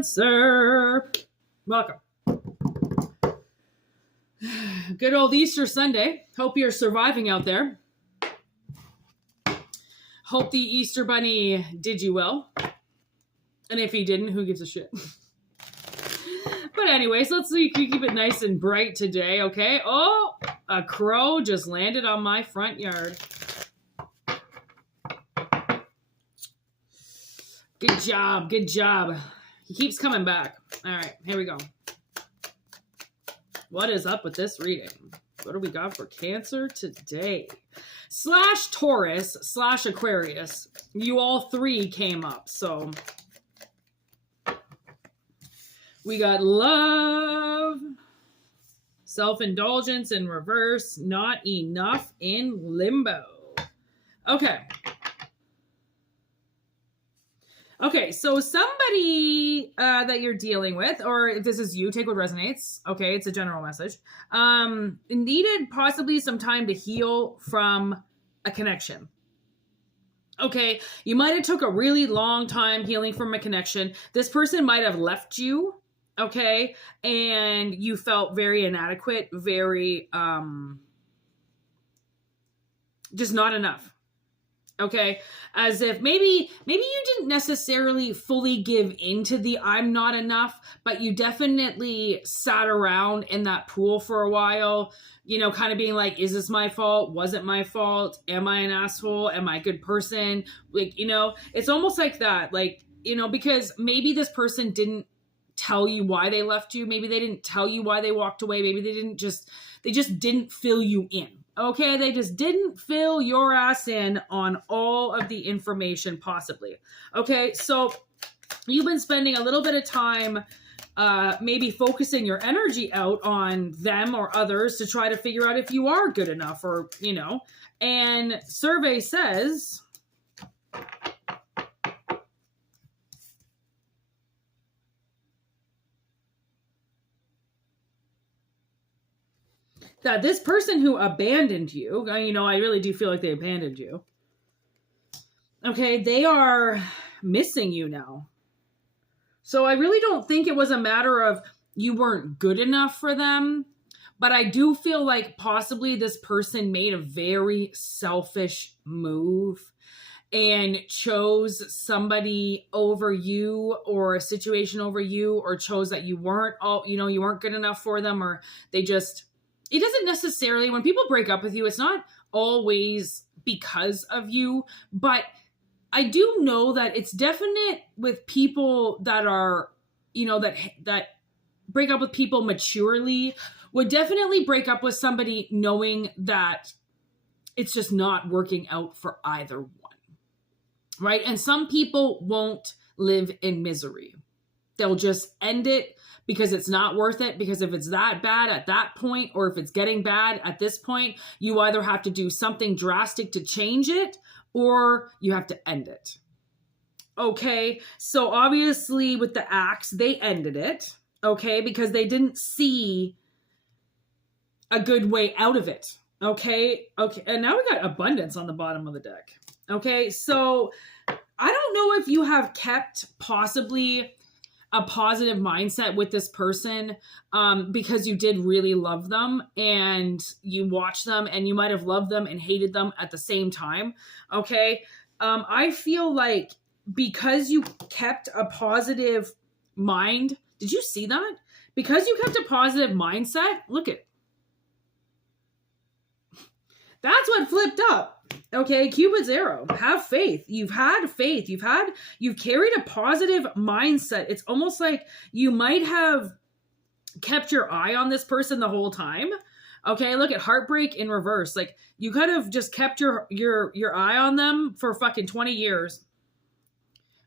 Cancer. Welcome. Good old Easter Sunday. Hope you're surviving out there. Hope the Easter Bunny did you well. And if he didn't, who gives a shit? But anyways, let's see if we keep it nice and bright today, okay? Oh, a crow just landed on my front yard. Good job, good job. He keeps coming back. All right, here we go. What is up with this reading? What do we got for Cancer today? / Taurus / Aquarius. You all three came up, so we got love, self-indulgence in reverse, not enough in limbo. Okay. Okay, so somebody that you're dealing with, or if this is you, take what resonates. Okay, it's a general message. Needed possibly some time to heal from a connection. Okay, you might have took a really long time healing from a connection. This person might have left you, okay, and you felt very inadequate, very, just not enough. Okay, as if maybe you didn't necessarily fully give into the I'm not enough, but you definitely sat around in that pool for a while, you know, kind of being like, is this my fault? Was it my fault? Am I an asshole? Am I a good person? Like, you know, it's almost like that, like, you know, because maybe this person didn't tell you why they left you. Maybe they didn't tell you why they walked away. Maybe they just didn't fill you in. Okay, they just didn't fill your ass in on all of the information possibly. Okay, so you've been spending a little bit of time maybe focusing your energy out on them or others to try to figure out if you are good enough or, you know. And survey says that this person who abandoned you, you know, I really do feel like they abandoned you. Okay, they are missing you now. So I really don't think it was a matter of you weren't good enough for them, but I do feel like possibly this person made a very selfish move and chose somebody over you or a situation over you, or chose that you weren't you weren't good enough for them, or they just... It doesn't necessarily, when people break up with you, it's not always because of you, but I do know that it's definite with people that are, you know, that break up with people maturely, would definitely break up with somebody knowing that it's just not working out for either one, right? And some people won't live in misery. They'll just end it because it's not worth it, because if it's that bad at that point, or if it's getting bad at this point, you either have to do something drastic to change it, or you have to end it. Okay, so obviously with the axe, they ended it, okay, because they didn't see a good way out of it, okay, and now we got abundance on the bottom of the deck, okay, so I don't know if you have kept possibly a positive mindset with this person because you did really love them and you watched them and you might have loved them and hated them at the same time. Okay. I feel like because you kept a positive mind, did you see that? Because you kept a positive mindset, look at, that's what flipped up. Okay, Cupid's arrow. Have faith. You've had faith. You've carried a positive mindset. It's almost like you might have kept your eye on this person the whole time. Okay, look at heartbreak in reverse. Like you could have just kept your eye on them for fucking 20 years.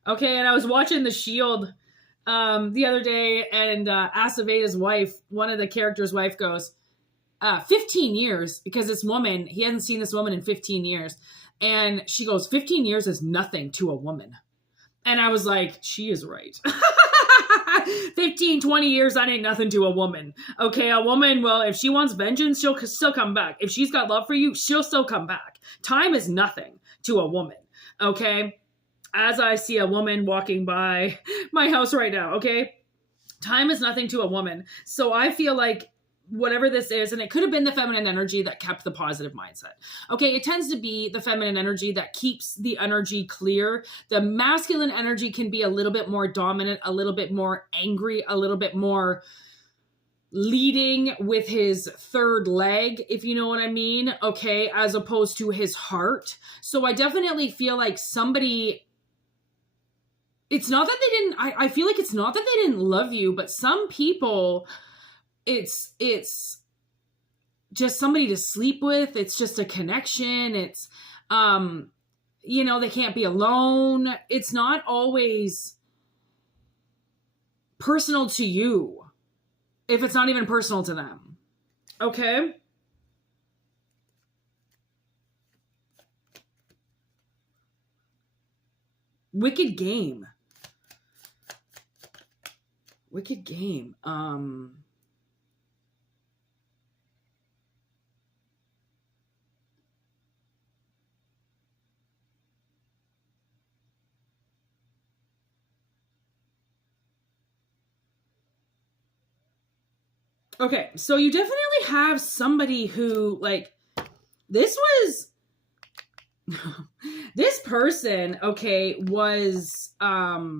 Okay, and I was watching The Shield the other day, and Aceveda's wife, one of the characters' wife goes, 15 years, because this woman, he hasn't seen this woman in 15 years. And she goes, 15 years is nothing to a woman. And I was like, she is right. 15, 20 years, that ain't nothing to a woman. Okay, a woman, well, if she wants vengeance, she'll still come back. If she's got love for you, she'll still come back. Time is nothing to a woman. Okay? as I see a woman walking by my house right now, okay? Time is nothing to a woman. So I feel like whatever this is, and it could have been the feminine energy that kept the positive mindset. Okay, it tends to be the feminine energy that keeps the energy clear. The masculine energy can be a little bit more dominant, a little bit more angry, a little bit more leading with his third leg, if you know what I mean, okay, as opposed to his heart. So I definitely feel like somebody, it's not that they didn't, I feel like it's not that they didn't love you, but some people, it's just somebody to sleep with. It's just a connection. It's, you know, they can't be alone. It's not always personal to you if it's not even personal to them. Okay? Wicked game. Wicked game. Okay, so you definitely have somebody who, like, this was, this person, okay, was, I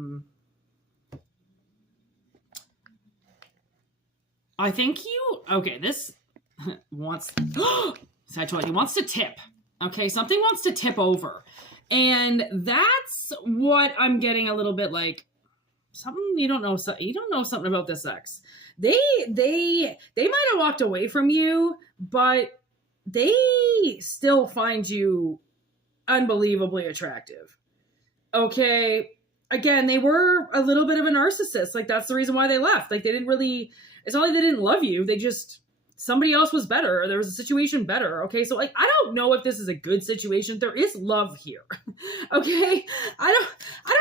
think you, okay, this wants, so I told you, wants to tip, okay, something wants to tip over, and that's what I'm getting a little bit like, something you don't know something about this ex. They might have walked away from you, but they still find you unbelievably attractive. Okay. Again, they were a little bit of a narcissist. Like, that's the reason why they left. Like, they didn't really, it's not like they didn't love you. They just, somebody else was better. Or there was a situation better. Okay. So, like, I don't know if this is a good situation. There is love here. Okay. I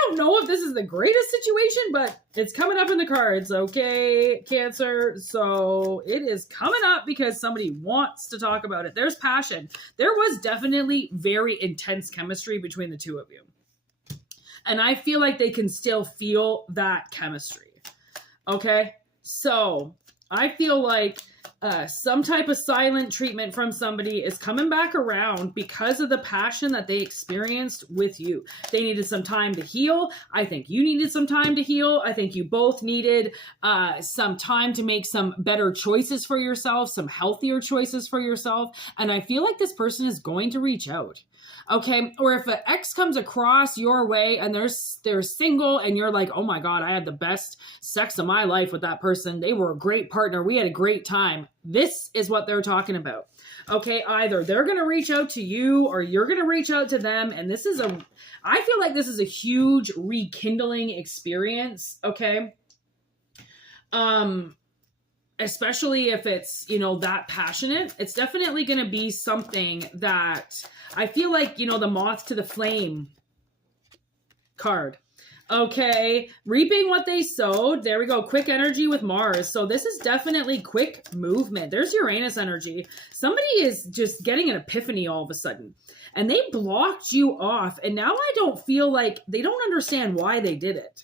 don't know if this is the greatest situation, but it's coming up in the cards. Okay. Cancer. So it is coming up because somebody wants to talk about it. There's passion. There was definitely very intense chemistry between the two of you. And I feel like they can still feel that chemistry. Okay. So I feel like some type of silent treatment from somebody is coming back around because of the passion that they experienced with you. They needed some time to heal. I think you needed some time to heal. I think you both needed some time to make some better choices for yourself, some healthier choices for yourself. And I feel like this person is going to reach out. Okay. Or if an ex comes across your way and they're single and you're like, oh my God, I had the best sex of my life with that person. They were a great partner. We had a great time. This is what they're talking about. Okay. Either they're going to reach out to you or you're going to reach out to them. And I feel like this is a huge rekindling experience. Okay. Especially if it's, that passionate, it's definitely going to be something that I feel like, the moth to the flame card. Okay. Reaping what they sowed. There we go. Quick energy with Mars. So this is definitely quick movement. There's Uranus energy. Somebody is just getting an epiphany all of a sudden and they blocked you off. And now I don't feel like they don't understand why they did it.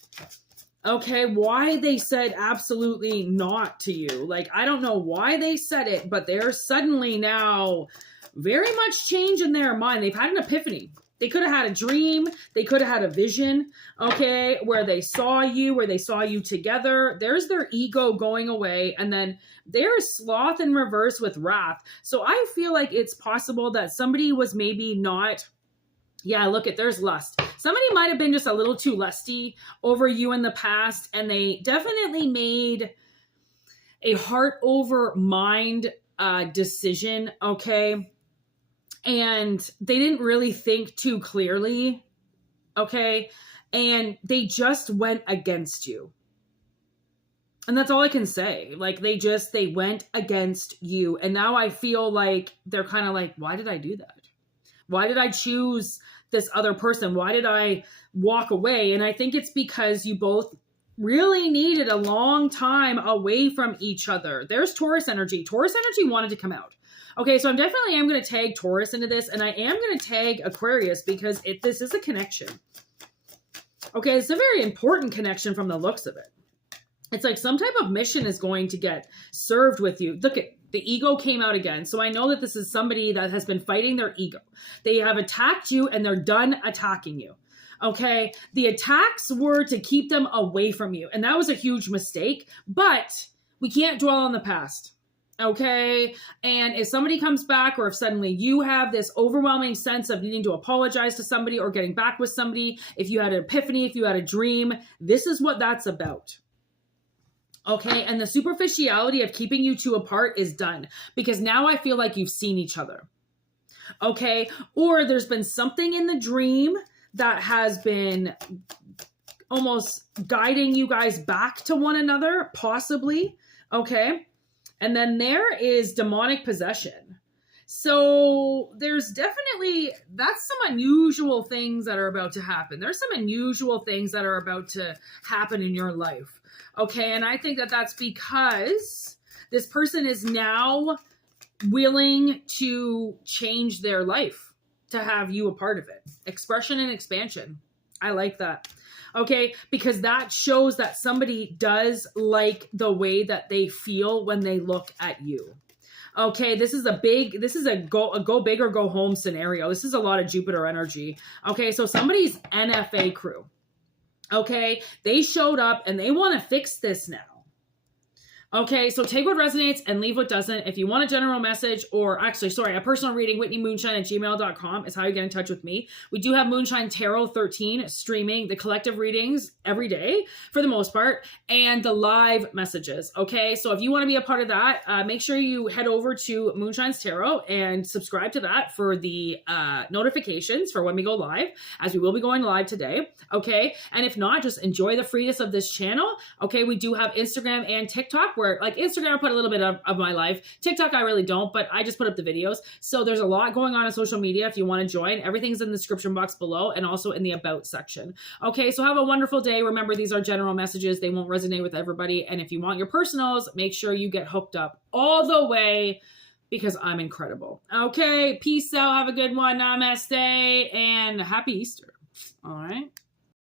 Okay, why they said absolutely not to you. Like, I don't know why they said it, but they're suddenly now very much changing their mind. They've had an epiphany. They could have had a dream. They could have had a vision, okay, where they saw you together. There's their ego going away. And then there is sloth in reverse with wrath. So I feel like it's possible that somebody was maybe not... Yeah, look there's lust. Somebody might have been just a little too lusty over you in the past, and they definitely made a heart over mind decision, okay? And they didn't really think too clearly, okay? And they just went against you. And that's all I can say. Like, they went against you. And now I feel like they're kind of like, why did I do that? Why did I choose this other person? Why did I walk away? And I think it's because you both really needed a long time away from each other. There's Taurus energy. Taurus energy wanted to come out. Okay, so I definitely am going to tag Taurus into this, and I am going to tag Aquarius because this is a connection. Okay, it's a very important connection from the looks of it. It's like some type of mission is going to get served with you. Look at the ego came out again. So I know that this is somebody that has been fighting their ego. They have attacked you and they're done attacking you. Okay. The attacks were to keep them away from you. And that was a huge mistake, but we can't dwell on the past. Okay. And if somebody comes back, or if suddenly you have this overwhelming sense of needing to apologize to somebody or getting back with somebody, if you had an epiphany, if you had a dream, this is what that's about. Okay. And the superficiality of keeping you two apart is done, because now I feel like you've seen each other. Okay. Or there's been something in the dream that has been almost guiding you guys back to one another, possibly. Okay. And then there is demonic possession. So there's definitely, that's some unusual things that are about to happen. There's some unusual things that are about to happen in your life. Okay. And I think that that's because this person is now willing to change their life to have you a part of it. Expression and expansion. I like that. Okay, because that shows that somebody does like the way that they feel when they look at you. Okay, this is a go big or go home scenario. This is a lot of Jupiter energy. Okay, so somebody's NFA crew. Okay, they showed up and they want to fix this now. Okay, so take what resonates and leave what doesn't. If you want a general message, or actually, sorry, a personal reading, whitneymoonshine@gmail.com is how you get in touch with me. We do have Moonshine Tarot 13 streaming, the collective readings every day for the most part, and the live messages. Okay, so if you want to be a part of that, make sure you head over to Moonshine's Tarot and subscribe to that for the notifications for when we go live, as we will be going live today. Okay, and if not, just enjoy the freeness of this channel. Okay, we do have Instagram and TikTok, where like Instagram, I put a little bit of my life. TikTok, I really don't, but I just put up the videos. So there's a lot going on social media. If you want to join, everything's in the description box below and also in the about section. Okay, so have a wonderful day. Remember, these are general messages. They won't resonate with everybody. And if you want your personals, make sure you get hooked up all the way, because I'm incredible. Okay, peace out. Have a good one. Namaste and happy Easter. All right.